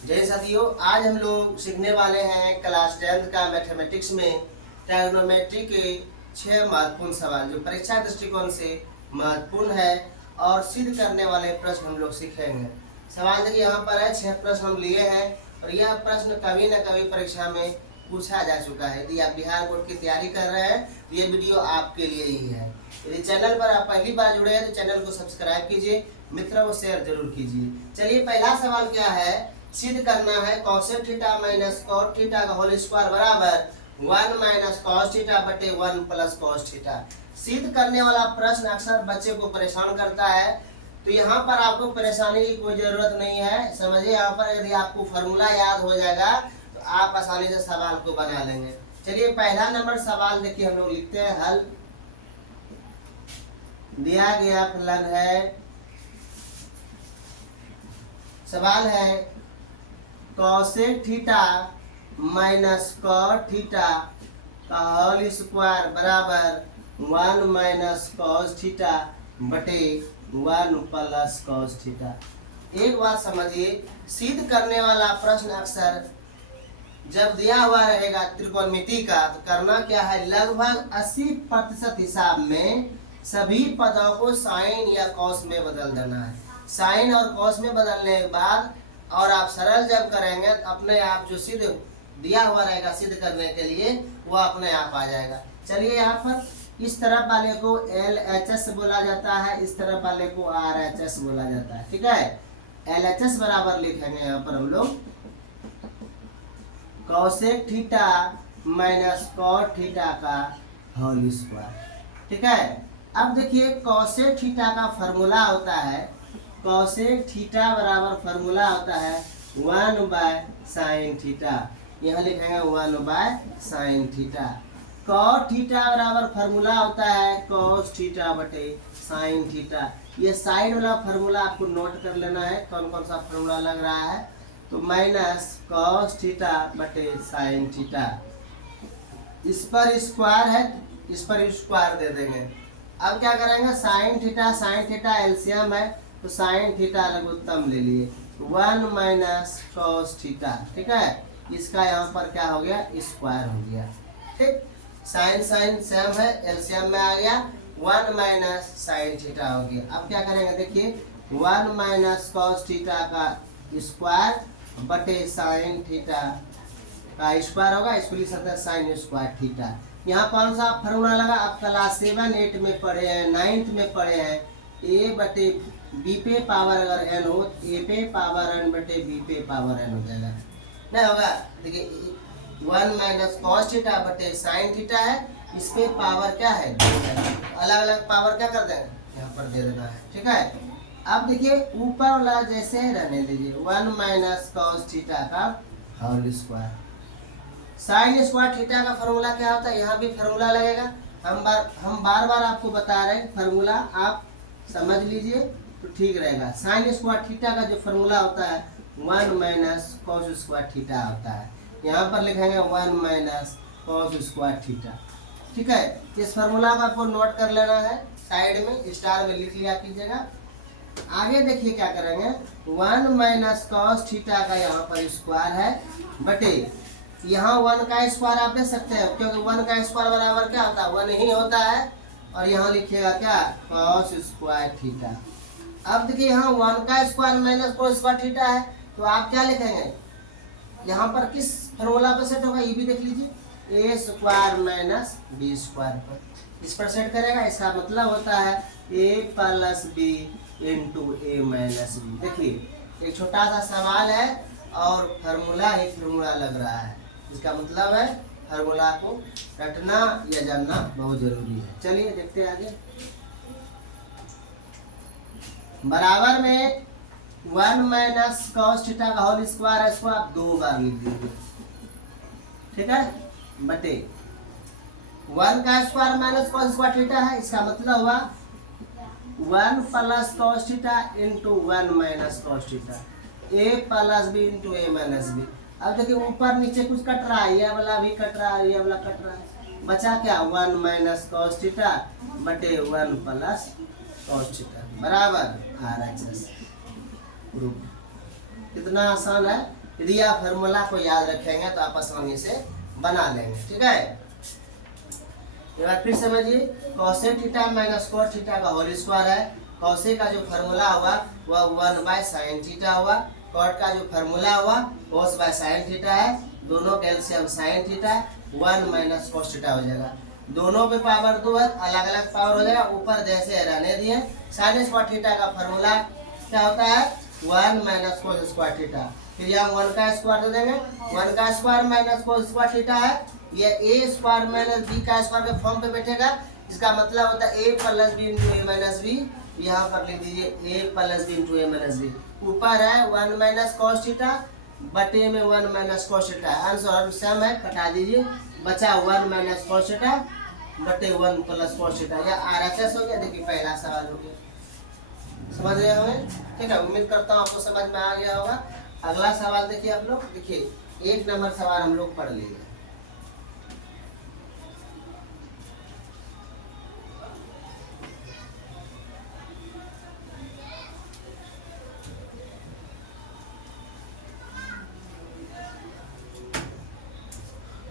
जय साथियों, आज हम लोग सीखने वाले हैं क्लास 10th का मैथमेटिक्स में ट्रिग्नोमेट्री के 6 महत्वपूर्ण सवाल जो परीक्षा दृष्टिकोण से महत्वपूर्ण है और सिद्ध करने वाले प्रश्न हम लोग सीखेंगे। सवाल देखिए यहाँ पर है, 6 प्रश्न हम लिए हैं और यह प्रश्न कभी न कभी परीक्षा में पूछा जा चुका है। यदि आप बिहार बोर्ड की तैयारी कर रहे हैं तो ये वीडियो आपके लिए ही है। यदि चैनल पर आप पहली बार जुड़े हैं तो चैनल को सब्सक्राइब कीजिए, मित्रों को शेयर जरूर कीजिए। चलिए, पहला सवाल क्या है, सिद्ध करना है cosec theta minus cot theta का होल स्क्वायर बराबर 1 माइनस कॉस थीटा बटे 1 प्लस कॉस थीटा। सिद्ध करने वाला प्रश्न अक्सर बच्चे को परेशान करता है, तो यहाँ पर आपको परेशानी की कोई जरूरत नहीं है। समझिए, यहाँ पर यदि आपको फॉर्मूला याद हो जाएगा तो आप आसानी से सवाल को बना लेंगे। चलिए, पहला नंबर सवाल देखिए, हम लोग लिखते हैं हल। दिया गया फलन है, सवाल है cosec theta minus cot theta का होल स्क्वायर बराबर 1 माइनस कॉस थीटा बटे 1 प्लस कॉस थीटा। एक बात समझिए, सिद्ध करने वाला प्रश्न अक्सर जब दिया हुआ रहेगा त्रिकोणमिति का तो करना क्या है, लगभग 80% हिसाब में सभी पदों को साइन या कॉस में बदल देना है। साइन और कॉस में बदलने के बाद और आप सरल जब करेंगे तो अपने आप जो सिद्ध दिया हुआ रहेगा सिद्ध करने के लिए वो अपने आप आ जाएगा। चलिए, यहाँ पर इस तरफ वाले को LHS बोला जाता है, इस तरफ वाले को RHS बोला जाता है। ठीक है, LHS बराबर लिखेंगे यहाँ पर हम लोग cosec theta minus cot theta का होल स्क्वायर। ठीक है, अब देखिए कोसेक थीटा का फॉर्मूला होता है, कोसेक थीटा बराबर फॉर्मूला होता है 1 बाय साइन थीटा। यहाँ लिखेंगे 1 by sine theta. Cot theta बराबर फॉर्मूला होता है कॉस थीटा बटे साइन थीटा। ये साइड वाला फॉर्मूला आपको नोट कर लेना है, कौन कौन सा फॉर्मूला लग रहा है। तो माइनस कॉस थीटा बटे साइन थीटा, इस पर स्क्वायर है, इस पर स्क्वायर दे देंगे। अब क्या करेंगे, साइन थीटा एलसीएम है तो साइन थीटा लघुत्तम ले लिए 1 माइनस कॉस थीटा। ठीक है, इसका यहाँ पर क्या हो गया, स्क्वायर हो गया। ठीक, साइन सेम है, एलसीएम में आ गया, 1 माइनस साइन थीटा हो गया। अब क्या करेंगे, देखिए 1 माइनस कॉस थीटा का स्क्वायर बटे साइन थीटा का स्क्वायर होगा, इसको लिख सकते हैं साइन स्क्वायर थीटा। यहाँ कौन सा फॉर्मूला लगा, आप क्लास 7 8 में पढ़े हैं, 9th में पढ़े हैं, ए बटे बी पे पावर अगर एन हो तो ए पे पावर एन बटे बी पे पावर एन हो जाएगा, नहीं होगा। देखिए 1 माइनस कॉस थीटा बटे साइन थीटा है, इस पे पावर क्या है, अलग अलग पावर क्या कर देंगे, यहाँ पर दे देना है। ठीक है, अब देखिए ऊपर वाला जैसे रहने दीजिए 1 माइनस कॉस थीटा का whole square. Sine square theta का फॉर्मूला क्या होता है, यहाँ भी फॉर्मूला लगेगा। हम बार बार आपको बता रहे हैं, फॉर्मूला आप समझ लीजिए तो ठीक रहेगा। साइन स्क्वायर थीटा का जो फॉर्मूला होता है 1 माइनस कॉस स्क्वायर थीटा होता है। यहाँ पर लिखेंगे 1 माइनस कॉस स्क्वायर थीटा। ठीक है, इस फॉर्मूला को आपको नोट कर लेना है, साइड में स्टार में लिख लिया कीजिएगा। आगे देखिए क्या करेंगे, 1 माइनस कॉस थीटा का यहाँ पर स्क्वायर है बटे यहाँ 1 का स्क्वायर आप ले सकते हैं, क्योंकि 1 का स्क्वायर बराबर क्या होता है, 1 ही होता है। और यहाँ लिखिएगा क्या, कॉस स्क्वायर थीटा। अब देखिए यहाँ 1 का square minus cos square theta है, तो आप क्या लिखेंगे, यहाँ पर किस फॉर्मूला पर सेट होगा ये भी देख लीजिए, ए स्क्वायर माइनस बी स्क्वायर पर, इस पर सेट करेगा। इसका मतलब होता है ए plus B into A minus B. देखिए एक छोटा सा सवाल है और फॉर्मूला ही फॉर्मूला लग रहा है, इसका मतलब है फॉर्मूला को रटना या जानना बहुत जरूरी है। चलिए देखते हैं आगे। बराबर में 1 माइनस कॉस थीटा का होल स्क्वायर है, इसको आप 2 बार लिख दीजिए। ठीक है, बटे 1 का square minus cos square theta है, इसका मतलब हुआ 1 plus cos theta into 1 minus cos theta, A plus B into A minus B. अब देखिए ऊपर नीचे कुछ कट रहा है, ये वाला भी कट रहा है, ये वाला कट रहा है, बचा क्या 1 माइनस कॉस थीटा बटे 1 प्लस कॉस थीटा बराबर RHS। कितना आसान है, यदि आप फार्मूला को याद रखेंगे तो आप आसानी से बना लेंगे। ठीक है, एक बार फिर समझिए, cosec theta minus cot theta का होल स्क्वायर है। कॉसेक का जो फार्मूला हुआ वह 1/sin थीटा हुआ। कॉट का जो फार्मूला हुआ cos/sin थीटा है। दोनों का LCM sin theta, 1 - cos theta हो जाएगा। दोनों पे पावर 2 है, अलग अलग पावर हो जाएगा, ऊपर जैसे रहने दिए। sin स्क्वायर थीटा का फार्मूला क्या होता है, 1 - cos स्क्वायर थीटा। फिर यहाँ 1 का स्क्वायर दे देंगे, 1 का square minus cos square theta है। ये a स्क्वायर माइनस b का स्क्वायर के फॉर्म पे बैठेगा। इसका मतलब होता है a + b × a - b। यहाँ पर लिख दीजिए a + b × a - b। ऊपर है 1 - cos थीटा, बटे में 1 - cos थीटा। आंसर सेम है, कटा दीजिए, बचा 1 - cos थीटा बटे 1 + cos थीटा। यह RHS हो गया। देखिए पहला सवाल हो गया, समझ रहे हमें? ठीक है, उम्मीद करता हूँ आपको समझ में आ गया होगा। अगला सवाल देखिए आप लोग, देखिए 1 नंबर सवाल हम लोग पढ़ लेंगे।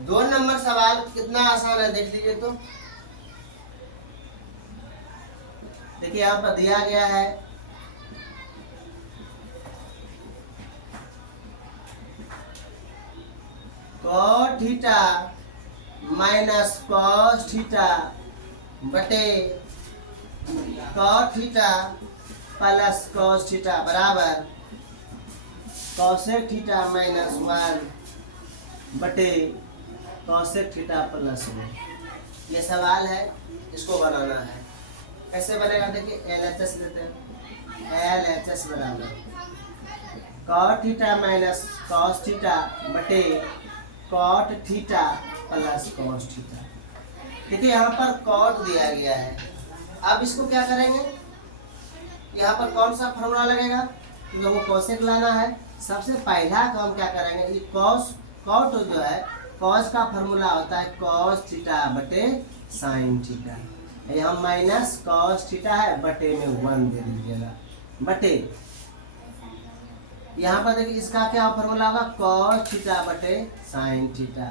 दो नंबर सवाल कितना आसान है देख लीजिए। तो देखिए यहाँ पर दिया गया है cot theta minus cos theta बटे cot theta plus cos theta बराबर cosec थीटा माइनस 1 बटे cosec थीटा प्लस 1। ये सवाल है, इसको बनाना है। कैसे बनेगा देखिए, LHS लेते हैं। LHS बराबर cot theta minus cos theta बटे cot theta plus cos theta. देखिए यहाँ पर cot दिया गया है। अब इसको क्या करेंगे, यहाँ पर कौन सा फॉर्मूला लगेगा, क्योंकि हमको cosec लाना है। सबसे पहला काम क्या करेंगे, ये cot जो है, cos का फॉर्मूला होता है cos थीटा बटे sin थीटा। यहाँ माइनस cos थीटा है, बटे में 1 दे दीजिएगा, बटे यहाँ पर देखिए इसका क्या फॉर्मूला होगा, cos थीटा बटे sin theta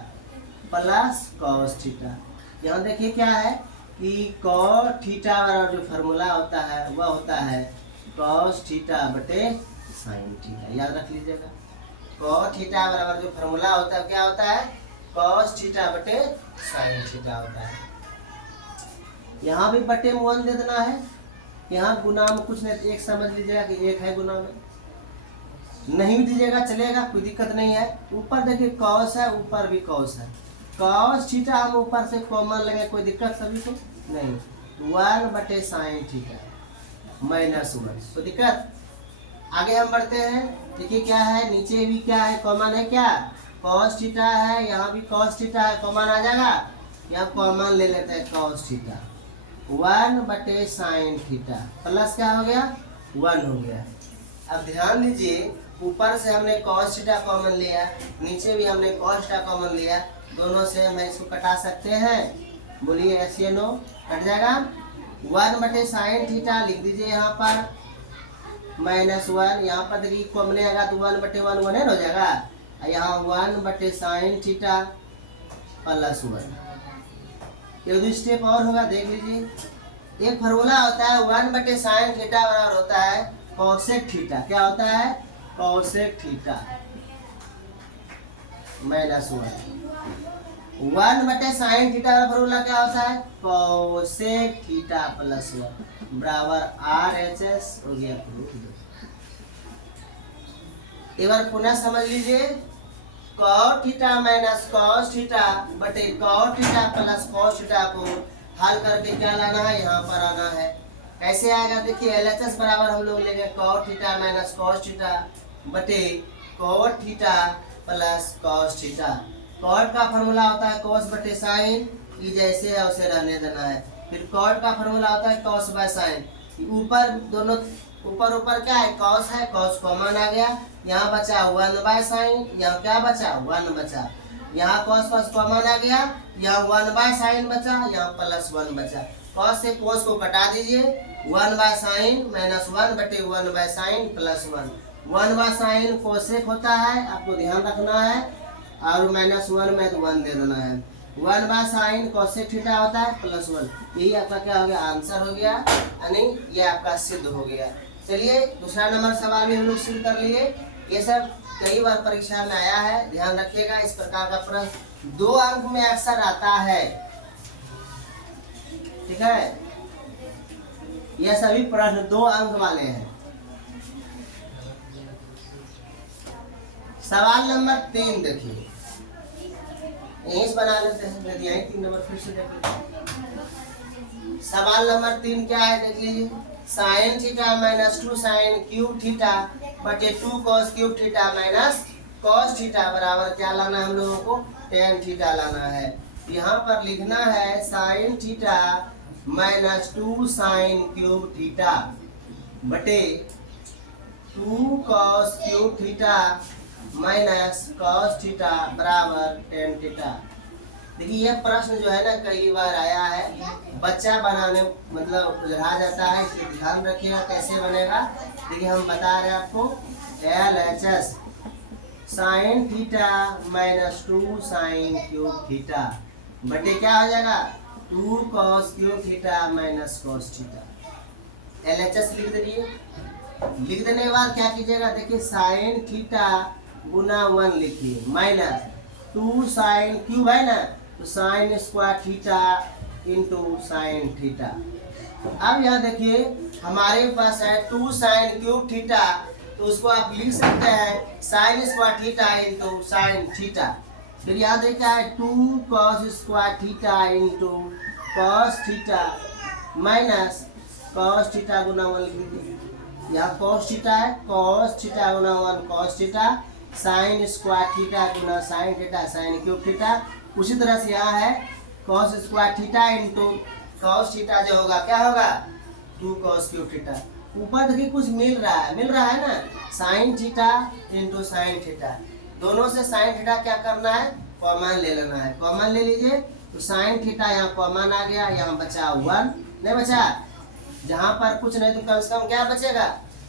plus cos theta. यहाँ देखिए क्या है कि cos थीटा बराबर जो फॉर्मूला होता है वह होता है cos थीटा बटे sin थीटा। याद रख लीजिएगा, cos थीटा बराबर जो फॉर्मूला होता है क्या होता है, cos थीटा बटे sin थीटा होता है। यहाँ भी बटे में 1 दे देना है। यहाँ गुना में कुछ नहीं, एक समझ लीजिएगा कि 1 है गुना में, नहीं भी दीजिएगा चलेगा, कोई दिक्कत नहीं है। ऊपर देखिए cos है, ऊपर भी cos है। cos थीटा हम ऊपर से कॉमन लेंगे, कोई दिक्कत सभी को नहीं। 1 बटे sin थीटा माइनस 1, कोई दिक्कत। आगे हम बढ़ते हैं, देखिए क्या है, नीचे भी क्या है, कॉमन है, क्या cos थीटा है, यहाँ भी cos थीटा है, कॉमन आ जाएगा। यहाँ कॉमन ले लेते हैं cos थीटा, 1 बटे sin थीटा प्लस क्या हो गया, 1 हो गया। अब ध्यान दीजिए, ऊपर से हमने cos थीटा कॉमन लिया, नीचे भी हमने cos थीटा कॉमन लिया, दोनों से हम इसको कटा सकते हैं। बोलिए yes या no, कट जाएगा। 1 बटे sin थीटा लिख दीजिए यहाँ पर माइनस 1, यहाँ पर देखिए कॉमन आएगा तो 1 बटे 1 1 हो जाएगा। यहाँ 1 बटे sin थीटा प्लस 1। एक दो स्टेप और होगा, देख लीजिए। एक फार्मूला होता है 1 बटे sin थीटा बराबर होता है cosec थीटा। क्या होता है, cosec थीटा माइनस 1। 1 बटे sin थीटा का फार्मूला क्या होता है, cosec थीटा प्लस 1 बराबर RHS हो गया। एक बार पुनः समझ लीजिए, cot theta minus cos theta बटे cot theta plus cos theta को हल करके क्या लाना है, यहाँ पर आना है। कैसे आएगा देखिए, LHS बराबर हम लोग लेंगे cot theta minus cos theta बटे cot theta plus cos theta. cot का फॉर्मूला होता है cos बटे sin, ये जैसे है उसे रहने देना है। फिर cot का फॉर्मूला होता है cos/sin। ऊपर दोनों ऊपर क्या है, cos है, cos कॉमन आ गया, यहाँ बचा 1/sin, यहाँ क्या बचा 1 बचा। यहाँ cos कॉमन आ गया, यहाँ 1/sin बचा, यहाँ प्लस 1 बचा। cos से cos को कटा दीजिए, 1/sin माइनस 1 बटे 1/sin plus 1। 1 by sign cosec होता है, आपको ध्यान रखना है, और -1 में तो 1 दे देना है। 1 बाय साइन कोसेक थीटा होता है +1। यही आपका क्या हो गया, आंसर हो गया, यानी ये आपका सिद्ध हो गया। चलिए दूसरा नंबर सवाल भी हम लोग सिद्ध कर लिए। ये सब कई बार परीक्षा में आया है, ध्यान रखिएगा। इस प्रकार का प्रश्न 2 अंक में अक्सर आता है, ठीक है। यह सभी प्रश्न 2 अंक वाले हैं। सवाल नंबर 3 देखिए, यहीं से बना लेते हैं, यदि यही 3 नंबर फिर से देख लेते हैं। सवाल नंबर 3 क्या है, देख लीजिए। Sine theta -2 sign cube theta बटे 2 cos cube theta minus cos theta बराबर क्या लाना है हम लोगों को, tan थीटा लाना है। यहाँ पर लिखना है sine theta -2 sign cube theta बटे 2 cos cube theta minus cos theta बराबर tan थीटा। देखिए यह प्रश्न जो है ना कई बार आया है, बच्चा बनाने मतलब उलझा जाता है, इसलिए ध्यान रखिएगा कैसे बनेगा। देखिए हम बता रहे हैं आपको, LHS sine theta -2 sign cube theta बटे क्या हो जाएगा, 2 cos cube theta minus cos theta. LHS लिख दीजिए। लिख देने के बाद क्या कीजिएगा, देखिए साइन थीटा गुना 1 लिखिए माइनस 2 साइन क्यूब है ना, तो sign square theta into sine theta. अब यहाँ देखिए हमारे पास है 2 साइन क्यूब थीटा, तो उसको आप लिख सकते हैं sine square theta into sine theta. फिर यहाँ देखा है 2 cos square theta into cos theta minus cos theta गुना 1 लिख दीजिए। यहाँ कॉस थीटा है, कॉस थीटा गुना 1 cos theta, sine square theta गुना sine theta sine cube theta. उसी तरह से यहाँ है cos square theta into cos theta जो होगा क्या होगा, 2 कॉस क्यूब थीटा। ऊपर देखिए कुछ मिल रहा है ना, sine theta into sine theta. दोनों से साइन थीटा क्या करना है, कॉमन ले लेना है। कॉमन ले लीजिए, तो साइन थीटा यहाँ कॉमन आ गया, यहाँ बचा 1, नहीं बचा, जहाँ पर कुछ नहीं तो कम से कम क्या बचेगा,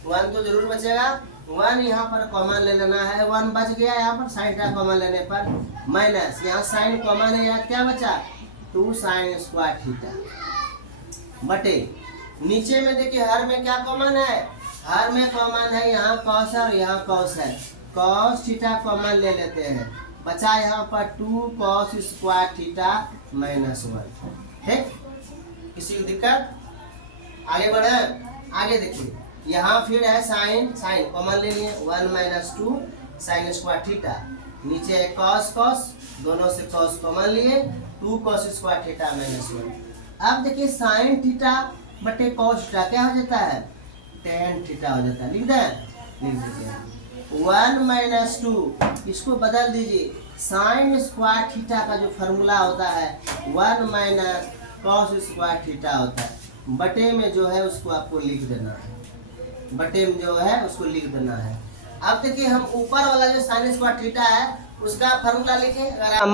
1 तो जरूर बचेगा। 1 यहाँ पर कॉमन ले लेना है, 1 बच गया यहाँ पर, साइन थीटा कॉमन लेने पर माइनस यहाँ साइन कॉमन है, यहाँ क्या बचा 2 साइन स्क्वायर थीटा बटे नीचे में देखिए हर में क्या कॉमन है, हर में कॉमन है यहाँ कॉस है और यहाँ कॉस है, कॉस थीटा कॉमन ले लेते हैं, बचा यहाँ पर 2 कॉस स्क्वायर थीटा माइनस 1। ठीक, किसी को दिक्कत, आगे बढ़े। आगे देखिए यहाँ फिर है साइन, साइन कॉमन ले लिए 1 - 2 साइन स्क्वायर थीटा, नीचे है कॉस कॉस, दोनों से कॉस कॉमन लिए 2 कॉस स्क्वायर थीटा माइनस 1। अब देखिए साइन थीटा बटे कॉस थीटा क्या हो जाता है, tan थीटा हो जाता है। लिख दें, लिख दीजिए 1 - 2, इसको बदल दीजिए, साइन स्क्वायर थीटा का जो फॉर्मूला होता है 1 - कॉस स्क्वायर थीटा होता है, बटे में जो है उसको आपको लिख देना है, बटे में जो है उसको लिख देना है। अब देखिए हम ऊपर वाला जो साइन स्क्वायर थीटा है उसका फॉर्मूला लिखें, अगर आप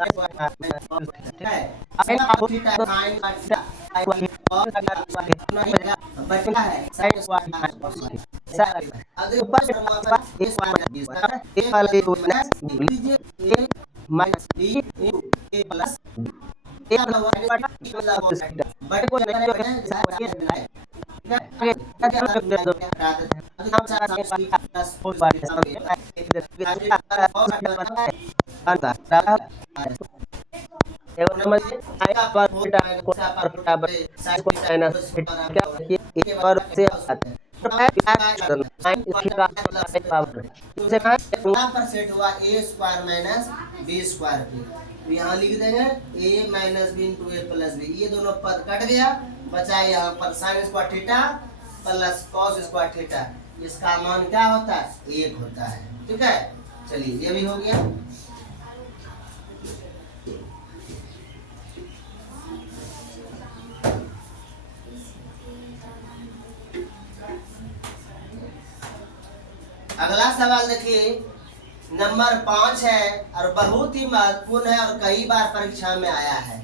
ठीक है, अब थीटा साइन का थीटा और बचता है साइन स्क्वायर cos। अब देखो ऊपर से वहां पर a square b square a वाले को माइनस b लीजिए a minus b into a plus a का मतलब बड़े को नहीं है जैसा ये है। सेट हुआ A square minus B square पे, तो यहाँ लिख देंगे a minus B into A plus B, ये दोनों पद कट गया, बचा यहाँ पर sine square theta plus cos square theta, इसका मान क्या होता है 1 होता है। ठीक है, चलिए ये भी हो गया। अगला सवाल देखिए, नंबर 5 है और बहुत ही महत्वपूर्ण है और कई बार परीक्षा में आया है।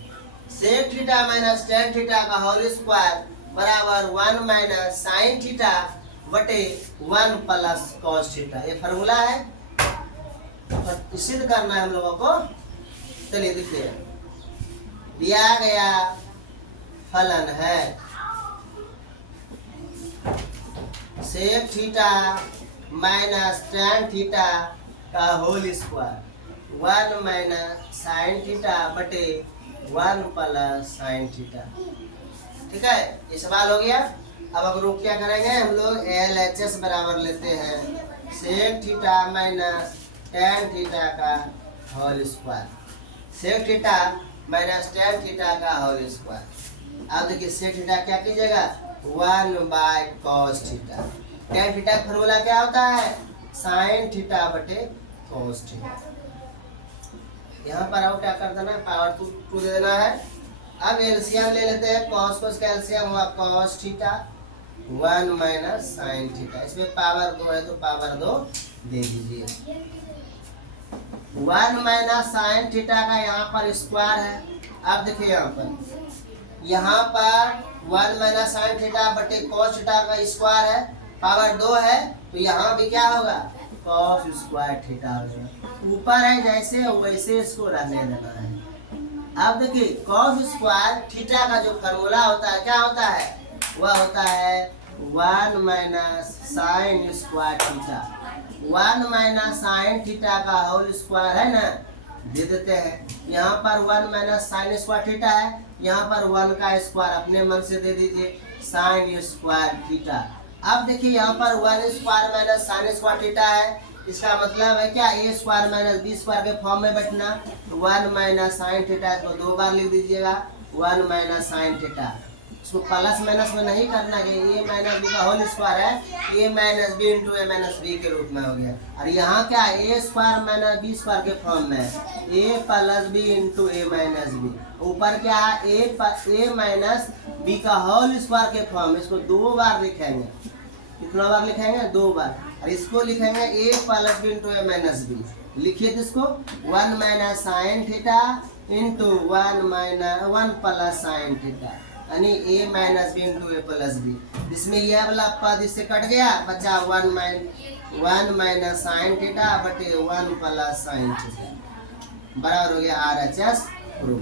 Sec theta minus tan theta का होल स्क्वायर बराबर 1 माइनस साइन थीटा बटे 1 प्लस कॉस थीटा, ये फॉर्मूला है और सिद्ध करना है हम लोगों को। चलिए देखिए, दिया गया फलन है sec theta minus tan theta का whole square 1 minus sine theta बटे 1 प्लस साइन थीटा। ठीक है, ये सवाल हो गया। अब हम लोग क्या करेंगे, हम लोग LHS बराबर लेते हैं sec theta minus tan theta का whole square, sec theta minus tan theta का होल स्क्वायर। अब देखिए सेक थीटा क्या कीजिएगा 1 by cos theta, tan theta का फॉर्मूला क्या होता है साइन थीटा बटे कॉस थीटा। यहाँ पर आओ क्या कर देना है पावर टू दे देना है। अब एलसीएम ले लेते हैं, कॉस कोस का एलसीएम हुआ cos theta 1 minus sine theta, इसमें पावर 2 है तो पावर 2 दे दीजिए। 1 माइनस साइन थीटा का यहाँ पर स्क्वायर है। अब देखिए यहाँ पर 1 माइनस साइन थीटा बटे कॉस थीटा का स्क्वायर है, पावर 2 है तो यहाँ भी क्या होगा कॉस स्क्वायर थीटा हो जाएगा। ऊपर है जैसे वैसे इसको रहने देना है। अब देखिए कॉस स्क्वायर थीटा का जो फॉर्मूला होता है क्या होता है, वह होता है 1 minus sign square theta. 1 minus sine theta का होल स्क्वायर है ना, दे देते हैं। यहाँ पर 1 माइनस साइन स्क्वायर थीटा है, यहाँ पर 1 का स्क्वायर अपने मन से दे दीजिए साइन स्क्वायर थीटा। अब देखिए यहाँ पर 1 square minus sign square theta है, इसका मतलब है क्या ए स्क्वायर माइनस बी स्क्वायर के फॉर्म में बैठना। 1 माइनस साइन थीटा इसको 2 बार लिख दीजिएगा 1 माइनस साइन थीटा, इसको प्लस माइनस में नहीं करना है, ए माइनस बी का होल स्क्वायर है, ए minus B into A minus B के रूप में हो गया। और यहाँ क्या ए स्क्वायर माइनस बी स्क्वायर के फॉर्म में है, ए plus B into A minus B. ऊपर क्या है ए माइनस बी का होल स्क्वायर के फॉर्म, इसको 2 बार लिखेंगे। कितना बार लिखेंगे 2 बार, और इसको लिखेंगे ए plus B into A minus B. लिखिए तो इसको 1 minus sine theta into 1 plus sine theta, यानी ए minus B into A plus B. इसमें यह वाला पद इससे कट गया, बचा 1 माइनस साइन थीटा बटे 1 प्लस साइन थीटा, बराबर हो गया RHS प्रूव।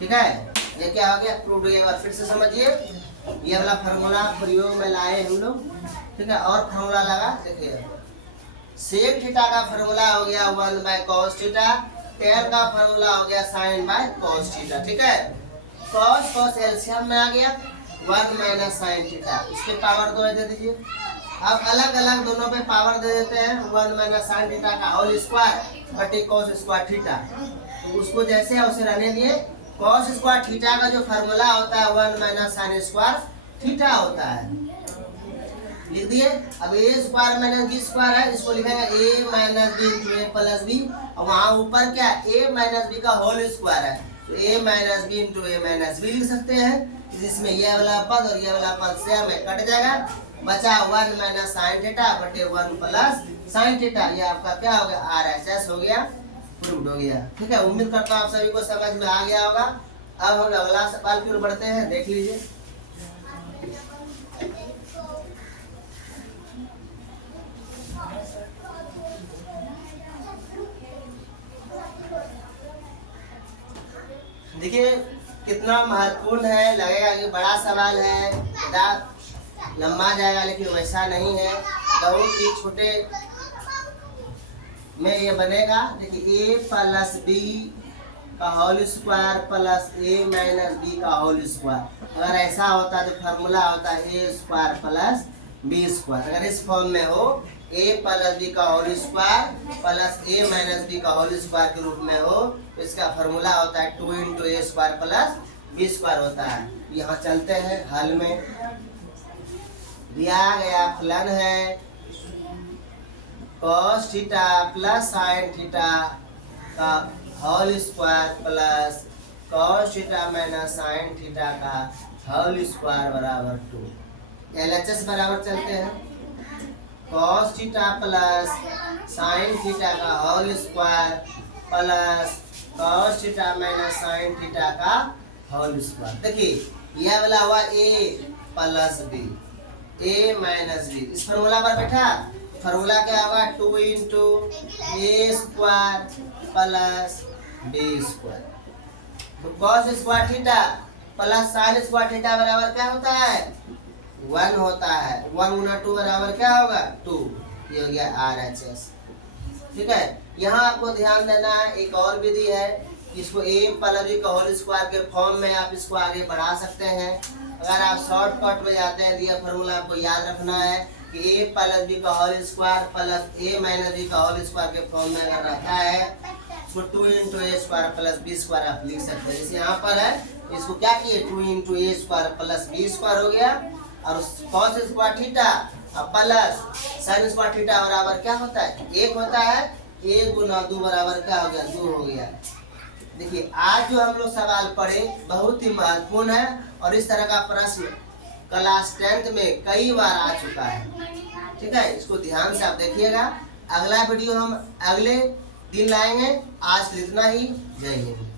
ठीक है, ये क्या हो गया प्रूव हो गया। फिर से समझिए, ये वाला फार्मूला प्रयोग में लाए हम लोग। ठीक है, और फार्मूला लगा देखिए, सेक थीटा का फार्मूला हो गया 1 बाय कॉस थीटा, टेन का फार्मूला हो गया साइन बाय कॉस थीटा। ठीक है, कॉस कॉस एलसीएम में आ गया 1 माइनस साइन थीटा, इसके पावर 2 दे दीजिए। अब अलग अलग दोनों पे पावर दे देते हैं, 1 माइनस साइन थीटा का होल स्क्वायर बटे कॉस स्क्वायर थीटा, तो उसको जैसे है उसे रहने दिए। कॉस स्क्वायर थीटा का जो फार्मूला होता है 1 माइनस साइन स्क्वायर थीटा होता है, लिख दिए। अब ए स्क्वायर माइनस बी स्क्वायर है, इसको लिखेंगे ए minus B into A plus B, और वहाँ ऊपर क्या ए माइनस बी का होल स्क्वायर है, तो ए minus B into A minus B लिख सकते हैं। जिसमें यह वाला पद और यह वाला पद से हमें कट जाएगा, बचा 1 माइनस साइन थीटा बटे 1 प्लस साइन थीटा। ये आपका क्या हो गया, RHS हो गया, प्रूव्ड हो गया। ठीक है, उम्मीद करता हूँ आप सभी को समझ में आ गया होगा। अब हम अगला सवाल की ओर बढ़ते हैं, देख लीजिए। देखिए कितना महत्वपूर्ण है, लगेगा कि बड़ा सवाल है, लंबा जाएगा, लेकिन वैसा नहीं है, बहुत ही छोटे में ये बनेगा। देखिए ए प्लस बी का होल स्क्वायर प्लस ए माइनस बी का होल स्क्वायर। अगर ऐसा होता तो फार्मूला होता ए स्क्वायर प्लस बी स्क्वायर। अगर इस फॉर्म में हो ए प्लस बी का होल स्क्वायर प्लस ए माइनस बी का होल स्क्वायर के रूप में हो, तो इसका फार्मूला होता है 2 into A square plus B square होता है। यहाँ चलते हैं हल में। दिया गया फलन है cos theta plus sine theta का whole square plus cos theta minus sine theta का होल स्क्वायर बराबर 2। LHS बराबर चलते हैं। cos theta plus sine theta का whole square plus cos theta minus sine theta का होल स्क्वायर। देखिए यह वाला हुआ a plus B, a minus B. इस फार्मूला पर बैठा, फार्मूला क्या होगा 2 into A square plus B square. cos square theta plus sign square theta बराबर क्या होता है, 1 होता है। 1 गुना 2 बराबर क्या होगा, 2। ये हो गया RHS। ठीक है, यहाँ आपको ध्यान देना है, एक और विधि है, इसको a प्लस बी का होल स्क्वायर के फॉर्म में आप इसको आगे बढ़ा सकते हैं। अगर आप शॉर्टकट में जाते हैं, दिया फार्मूला आपको याद रखना है कि a प्लस बी का whole square plus a minus B का होल स्क्वायर के फॉर्म में अगर रहता है तो 2 into A square plus B square आप लिख सकते हैं। जैसे यहाँ पर है, इसको क्या किए 2 into A square plus B square हो गया, और cos square theta plus sign square theta बराबर क्या होता है, 1 होता है। 1 गुना 2 बराबर क्या हो गया, 2 हो गया। देखिए आज जो हम लोग सवाल पढ़े बहुत ही महत्वपूर्ण है, और इस तरह का प्रश्न क्लास 10th में कई बार आ चुका है। ठीक है, इसको ध्यान से आप देखिएगा। अगला वीडियो हम अगले दिन लाएंगे। आज इतना ही। जय हिंद।